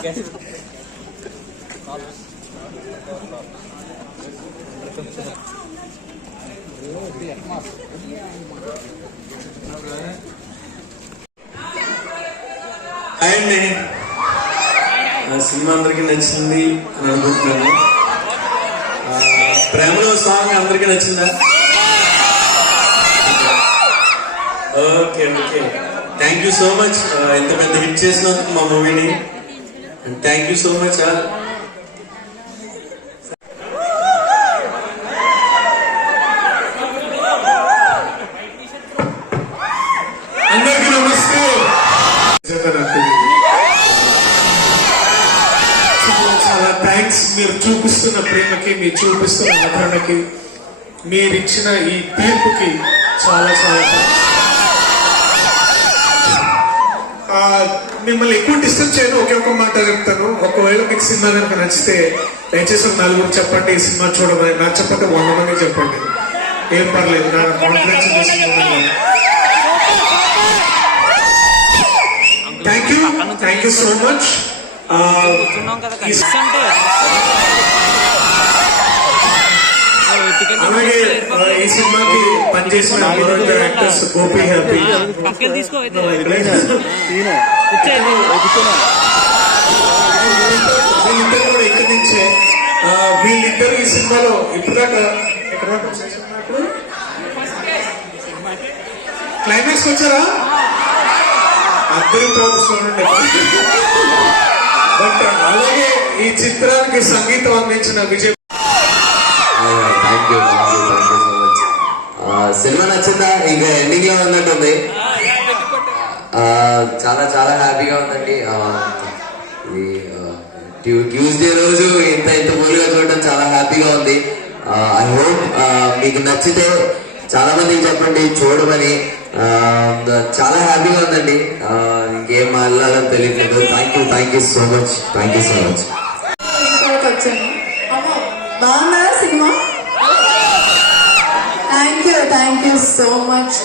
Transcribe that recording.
అండి సినిమా అందరికీ నచ్చింది అని అనుకుంటున్నాను. ప్రేమలో సాంగ్ అందరికీ నచ్చిందా? Okay okay, thank you so much. ఇంత పెద్ద హిట్ చేసినందుకు మా మూవీని. Thank you so much. అందరికీ నమస్తే. చాలా చాలా థ్యాంక్స్. మీరు చూపిస్తున్న ప్రేమకి, మీరు చూపిస్తున్న నటనకి, మీరు ఇచ్చిన ఈ తీర్పుకి చాలా చాలా మిమ్మల్ని ఎక్కువ డిస్టర్బ్ చేయను. ఒకే ఒక మాట చెప్తాను. ఒకవేళ మీకు సినిమా కనుక నచ్చితే దయచేసి నలుగురు చెప్పండి ఈ సినిమా చూడమని. నాకు చెప్పండి 100 మంది చెప్పండి, ఏం పర్లేదు. నా confidence thank you so much. అలాగే ఈ సినిమాకి పనిచేసిన యాక్టర్స్ గోపి, హ్యాపీ, వీళ్ళిద్దరు కూడా ఇక్కడి నుంచే. వీళ్ళిద్దరు ఈ సినిమాలో ఇప్పుడుదాకా క్లైమాక్స్ వచ్చారా? అందరూ చూడండి. బట్ అలాగే ఈ చిత్రానికి సంగీతం అందించిన విజయ్. సినిమా నచ్చిందా? ఇంకా ఎండింగ్ లో ఉన్నట్టుంది. చాలా చాలా హ్యాపీగా ఉందండి. ట్యూస్డే రోజు ఇంత మూలుగా చూడటం చాలా హ్యాపీగా ఉంది. ఐ హోప్ మీకు నచ్చితే చాలా మందికి చెప్పండి చూడమని. చాలా హ్యాపీగా ఉందండి. ఇంకేం మాట్లాడాలని తెలియట్లేదు. Thank you so much. బాగున్నారా cinema? Thank you so much.